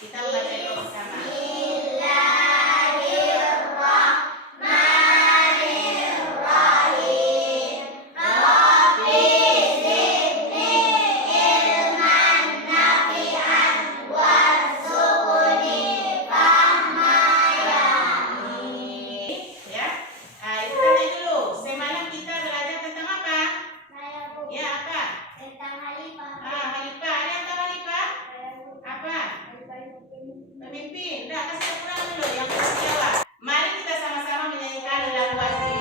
Kita baca dulu bersama. Pemimpin, udah kasih pulang dulu yang bersiawa. Mari kita sama-sama menyanyikan lagu asli.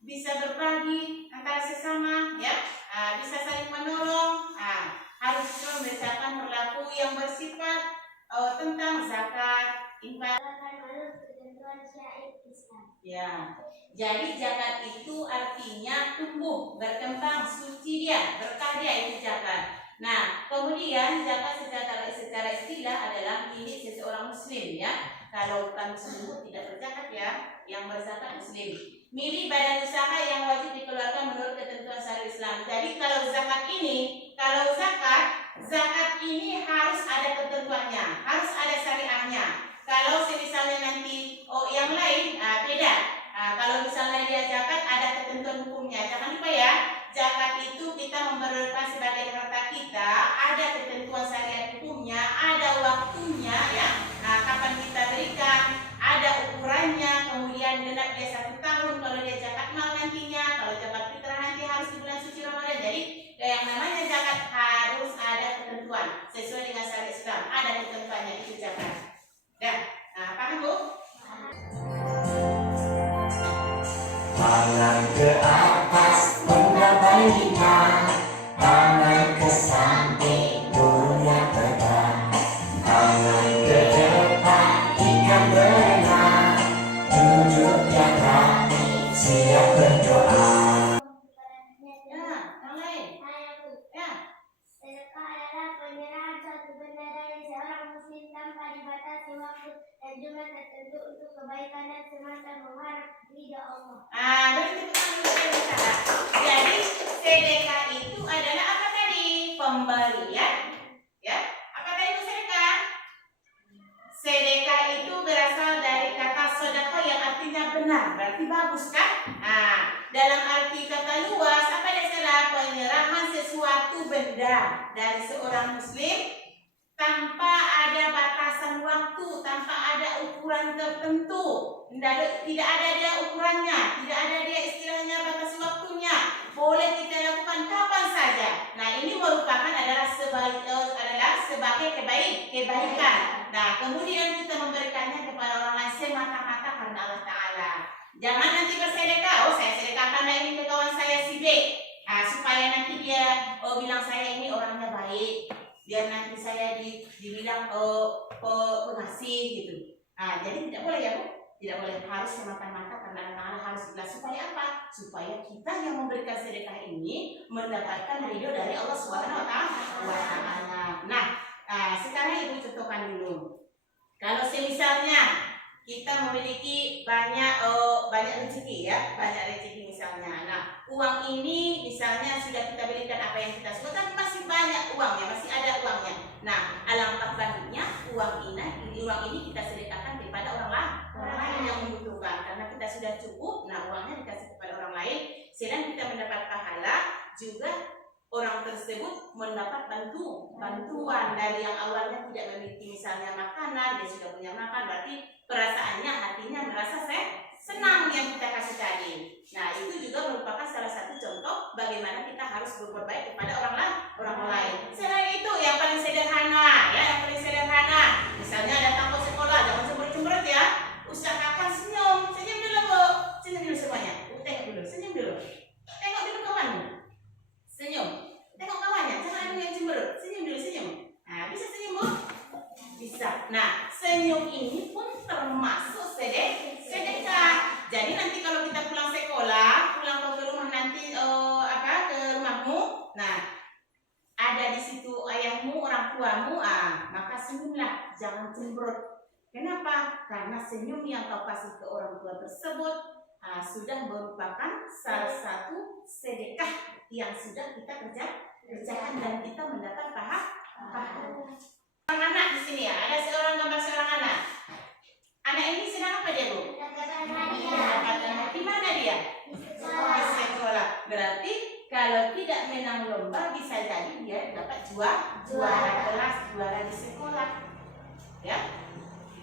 Bisa berbagi antara sesama, ya, bisa saling menolong, harus juga membacakan perilaku yang bersifat tentang zakat, infak. Ya, jadi zakat itu artinya tumbuh, berkembang, suci dia, berkah dia, itu zakat. Nah, kemudian zakat secara istilah adalah milik seseorang muslim, ya. Kalau bukan muslim tidak berzakat, ya. Yang berzakat muslim. Milik badan usaha yang wajib dikeluarkan menurut ketentuan syariat Islam. Jadi kalau zakat ini harus ada ketentuannya, harus ada syariahnya. Kalau misalnya nanti yang lain beda. Kalau misalnya dia zakat ada ketentuan hukumnya. Jangan lupa, ya, zakat itu kita memberikan sebagai harta kita, ada ketentuan syariat hukumnya, ada waktunya, ya. Kapan kita berikan, ada ukurannya, kemudian genap dia 1 tahun kalau dia zakat mal nantinya, kalau zakat fitrah nanti harus di bulan suci Ramadan. Jadi yang namanya zakat harus ada ketentuan sesuai dengan syariat Islam, ada ketentuannya, itu zakat. Paham, Bu? Tangan ke atas mengabaikan, tangan ke samping dunia terbang, tangan ke depan ikan berenang, duduk yang rapi siap berdoa. Sedekah adalah penyerahan suatu benda dari seorang muslim tanpa dibatasi waktu dan jumlah tertentu untuk kebaikan dan semata mengharap ridha Allah. Jadi sedekah itu adalah apa tadi? Pemberian, ya. Apa tadi itu sedekah? Sedekah itu berasal dari kata sedekah yang artinya benar, berarti bagus, kan? Dalam arti kata luas, apa adalah penyerahan sesuatu benda dari seorang muslim tanpa ada batasan waktu, tanpa ada ukuran tertentu. Tidak ada dia ukurannya, tidak ada dia istilahnya batas waktunya. Boleh kita lakukan kapan saja. Nah, ini merupakan adalah sebagai kebaikan. Nah, kemudian kita memberikannya kepada orang lain semata-mata karena Allah Ta'ala. Jangan nanti bersedekah, saya sedekahkan ini ke kawan saya si B, supaya nanti dia bilang saya ini orangnya baik, biar nanti saya dibilang pengasih gitu. Jadi tidak boleh, ya, Bu. Tidak boleh, harus semata-mata karena Allah Ta'ala, harus ikhlas. Supaya apa? Supaya kita yang memberikan sedekah ini mendapatkan ridho dari Allah Subhanahu wa Ta'ala. Nah, sekarang Ibu contohkan dulu. Kalau misalnya kita memiliki banyak rezeki, ya, banyak rezeki misalnya. Nah, uang ini misalnya sudah kita berikan apa yang kita suka, tapi masih banyak uangnya, masih ada uangnya. Nah, alangkah baiknya uang ini kita sedekahkan kepada orang lain yang membutuhkan, karena kita sudah cukup. Nah, uangnya dikasih kepada orang lain, sehingga kita mendapat pahala juga orang tersebut mendapat bantuan dari yang awalnya tidak memiliki misalnya makanan, dia sudah punya makan, berarti perasaannya, hatinya merasa senang yang kita kasih tadi. Nah, itu juga merupakan salah satu contoh bagaimana kita harus berbuat baik kepada orang lain. Selain itu, yang paling sederhana, ya, yang paling sederhana, misalnya datang ke sekolah, jangan cemberut-cemberut ya. Usahakan senyum dulu Bu, senyum dulu semuanya. Tengok dulu, senyum dulu. Tengok dulu kawanmu, senyum. Tengok kawannya, jangan ada yang cemberut. Senyum dulu, senyum. Nah, bisa senyum Bu? Bisa. Nah, senyum ini pun termasuk sedekah. Jadi nanti kalau kita pulang sekolah, pulang ke rumah nanti ke rumahmu, nah ada di situ ayahmu, orang tuamu, maka senyumlah, jangan cemberut. Kenapa? Karena senyum yang kau kasih ke orang tua tersebut sudah merupakan salah satu sedekah yang sudah kita kerjakan dan kita mendapat pahala. Anak di sini ya, ada gambar seorang anak. Anak ini sedang apa dia Bu? Di mana dia? Di sekolah. Berarti kalau tidak menang lomba bisa jadi dia dapat juara kelas, juara di sekolah. Ya?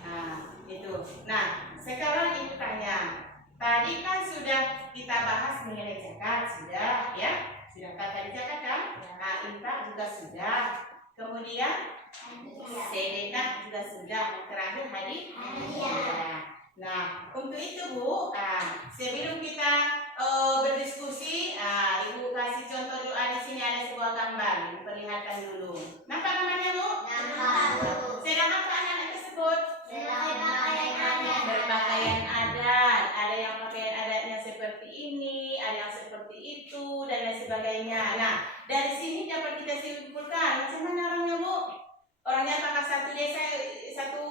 Nah, itu. Nah, sekarang ibu tanya. Tadi kan sudah kita bahas mengenai zakat, sudah ya? Sudah tadi zakat kan? Nah, infak juga sudah. Kemudian sedekah juga sudah. Yang terakhir hadiah. Nah, untuk itu Bu, sebelum kita berdiskusi, Ibu kasih contoh doa. Di sini ada sebuah gambar, diperlihatkan dulu. Nampak gambarnya Bu? Nampak. Sedang apa anak-anak tersebut? Berpakaian adat. Ada yang pakaian adatnya seperti ini, ada yang seperti itu, dan lain sebagainya. Nah, dari sini dapat kita simpulkan macam mana orangnya Bu? Orangnya apakah satu desa atau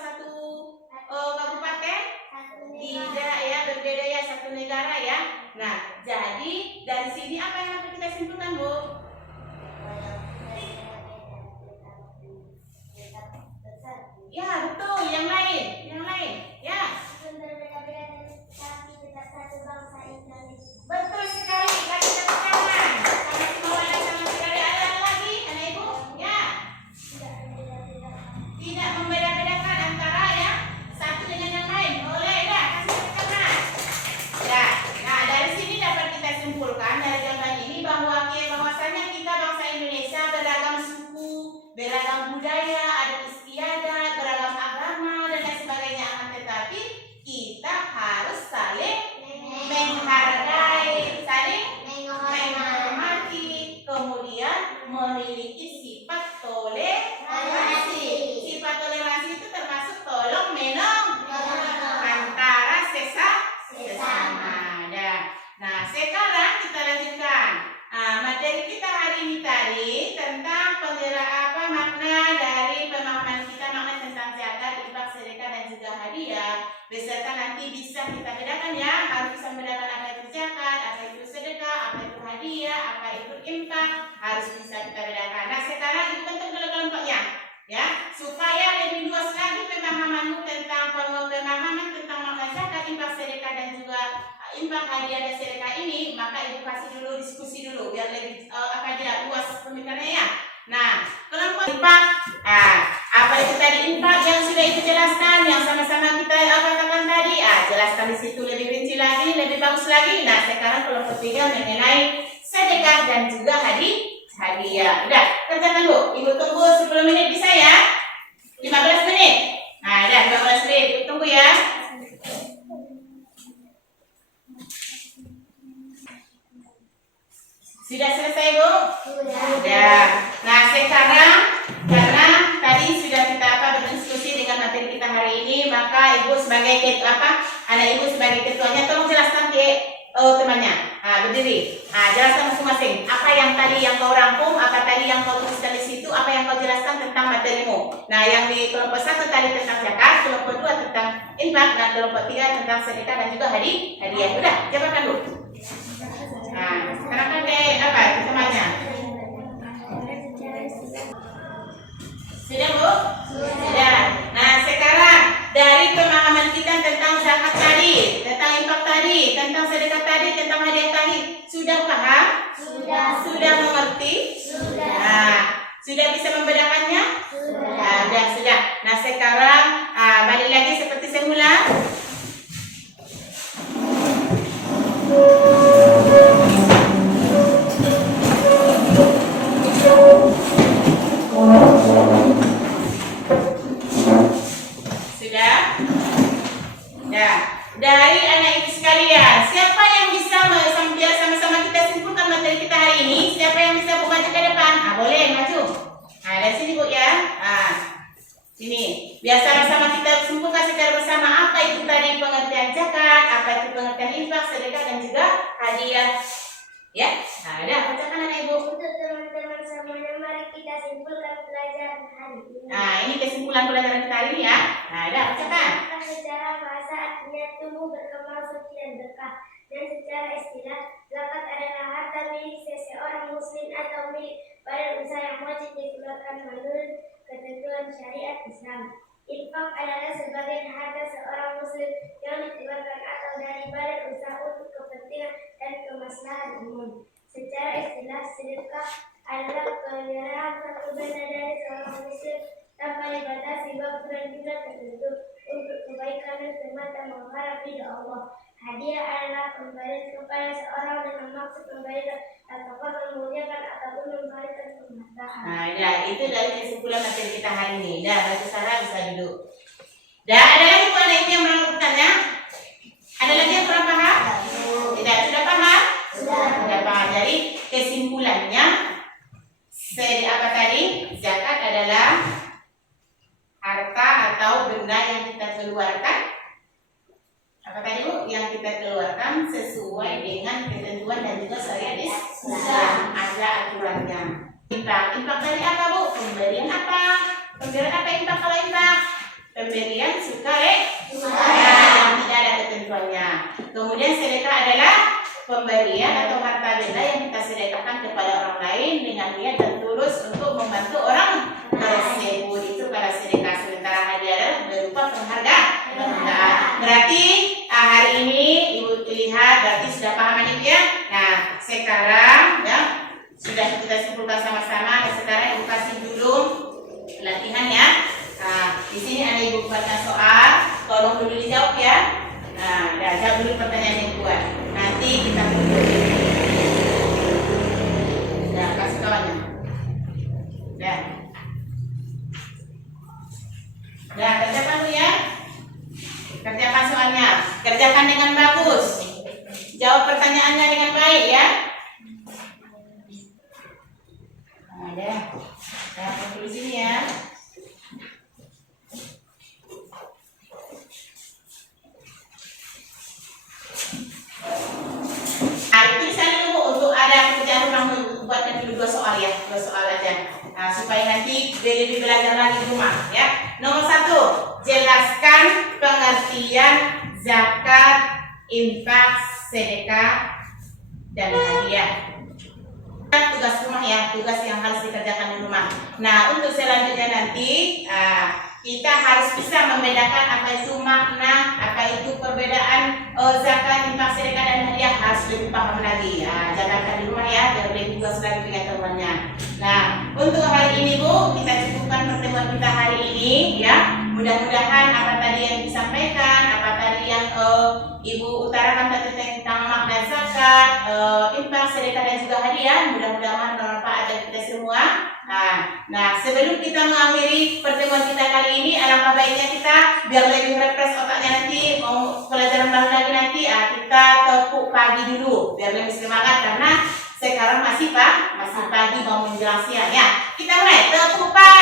satu kabupaten? Tidak ya, berbeda ya, satu negara ya. Nah, jadi dari sini apa yang dapat kita simpulkan Bu? Ya betul, yang lain ya. Betul sekali, kasih tepuk tangan. Sama si Maulana sama si Dada. Ada lagi, anak ibu? Ya. Tidak membeda-bedakan antara yang satu dengan yang lain. Boleh dah, kasih tepuk tangan. Ya. Nah, dari sini dapat kita simpulkan dari gambar ini bahwasanya kita bangsa Indonesia beragam suku, beragam budaya, adat istiadat, beragam agama dan lain sebagainya. Tetapi kita harus saling menghargai, saling menghormati, kemudian memiliki sifat toleransi. Sifat toleransi itu termasuk tolong menolong antara sesama. Nah, sekarang kita lanjutkan. Materi kita hari ini tadi tentang makna dari pemahaman kita, makna tentang zakat, infak, sedekah dan juga hadiah. Beserta nanti bisa kita bedakan ya, harus bisa membedakan apa itu zakat, apa itu sedekah, apa itu hadiah, apa itu infak, harus bisa kita bedakan. Nah, sekarang itu bentuk dulu kelompoknya ya, supaya lebih luas lagi pemahamanmu tentang makna zakat, infak, sedekah dan juga infak, hadiah dan sedekah ini, maka ibu kasih dulu diskusi dulu biar lebih luas pemikirannya ya. Nah, kelompok infak, apa itu tadi infak yang sudah ibu jelaskan, yang sama-sama kita katakan tadi, jelaskan di situ lebih rinci lagi, lebih bagus lagi. Nah, sekarang kelompok 3 mengenai sedekah dan juga hadiah. Udah, kerjakan Bu. Ibu tunggu 10 menit bisa ya? 15 menit. Nah, udah 15 menit. Ibu tunggu ya. Sudah selesai Bu? Sudah. Nah, sekarang karena tadi sudah kita berdiskusi dengan materi kita hari ini, maka ibu sebagai anak ibu sebagai ketuanya, tolong jelaskan ke temannya. Berdiri. Jelaskan masing-masing. Apa yang tadi yang kau rangkum, apa tadi yang kau tuliskan di situ, apa yang kau jelaskan tentang materimu. Nah, yang di kelompok 1 tadi tentang zakat, kelompok 2 tentang infak, dan kelompok 3 tentang sedekah dan juga hadiah. Udah, jabarkan Bu. Nah, sekarang kan temannya. Sudah Bu? Sudah. Nah, sekarang dari pemahaman kita tentang zakat tadi, tentang infak tadi, tentang sedekah tadi, tentang hadiah tadi, sudah paham? Sudah mengerti? Sudah bisa membedakannya? Sudah. Nah, sekarang balik lagi seperti semula. Sudah? Nah, dari anak ibu sekalian, siapa yang bisa biar sama-sama kita simpulkan materi kita hari ini? Siapa yang bisa Bu maju ke depan? Boleh maju. Dari sini Bu ya. Sini. Biar sama-sama kita simpulkan secara bersama apa itu tadi pengertian zakat, apa itu pengertian infak, sedekah dan juga hadiah. Ya. Ada bacakan anak ibu. Untuk teman-teman semuanya, mari kita simpulkan pelajaran hari ini. Ini kesimpulan pelajaran kita hari ini ya. Ada bacakan. Zakat secara bahasa artinya tumbuh, berkembang, suci dan berkah. Dan secara istilah, zakat adalah harta milik seseorang muslim atau milik badan usaha yang wajib dikeluarkan menurut ketentuan syariat Islam. Infak adalah sebagian harta seorang muslim yang dikeluarkan atau dari badan usaha untuk kepentingan dan kemaslahatan umum. Secara istilah, sedekah adalah penyerahan satu benda dari seorang muslim tanpa dibatasi waktu dan jumlah tertentu untuk kebaikan dan semata mengharap ridha Allah. Hadiah adalah pemberian kepada seorang dengan maksud memberikan atau memuliakan ataupun memberikan penghargaan. Ya, itu dari kesimpulan materi kita hari ini. Baca Sarah bisa duduk. Ada lagi Bu anak ibu yang belum bertanya? Ada lagi yang kurang paham? Tidak, sudah paham? Sudah paham. Jadi kesimpulannya apa tadi? Zakat adalah harta atau benda yang kita keluarkan. Apa tadi Bu? Yang kita keluarkan sesuai dengan ketentuan dan juga syariat Islam. Ada aturannya. Infak dari apa Bu? Pemberian apa? Pemberian apa infak kalau infak? Pemberian sukarela yang tidak ada ketentuannya. Kemudian sedekah adalah pemberian atau harta benda yang kita sedekahkan kepada orang lain dengan niat dan tulus untuk membantu orang tersebut. Itu pada sedekah. Sementara hadiah adalah berupa penghargaan. Berarti hari ini Ibu lihat berarti sudah paham Ibu ya. Nah, sekarang ya sudah kita simpulkan sama-sama. Dan sekarang Ibu kasih dulu latihan ya. Di sini ada Ibu buatkan soal, tolong dulu dijawab ya. Jawab dulu pertanyaan yang buat. Nanti kita berikut. Kasih kawannya. Kerjakan dulu ya. Kerjakan soalnya. Kerjakan dengan bagus. Jawab pertanyaannya dengan baik ya. Di sini ya. Tulisan dulu untuk ada pekerjaan rumah buatkan dulu 2 soal ya, 2 soal aja. Supaya nanti lebih belajar lagi di rumah ya. Nomor 1, jelaskan pengertian zakat, infak, sedekah, dan hadiah. Tugas rumah ya, tugas yang harus dikerjakan di rumah. Nah, untuk selanjutnya nanti kita harus bisa membedakan apa itu makna, apa itu perbedaan zakat, infak, sedekah, dan hadiah. Harus lebih paham lagi. Jalankan di rumah ya, biar lebih puas lagi pengetahuannya. Nah, untuk hari ini Bu, kita cukupkan pertemuan kita hari ini ya. Mudah-mudahan apa tadi yang disampaikan, apa tadi yang Ibu utarakan tentang makna zakat, infak, sedekah, dan juga hadiah, mudah-mudahan bermanfaat bagi kita semua. Nah, sebelum kita mengakhiri pertemuan kita kali ini, alangkah baiknya kita biar lebih refresh otaknya nanti, mau pelajaran baru lagi nanti, kita tepuk pagi dulu biar lebih semangat karena sekarang masih pagi mau menjelang siang ya. Kita mulai tepuk pagi.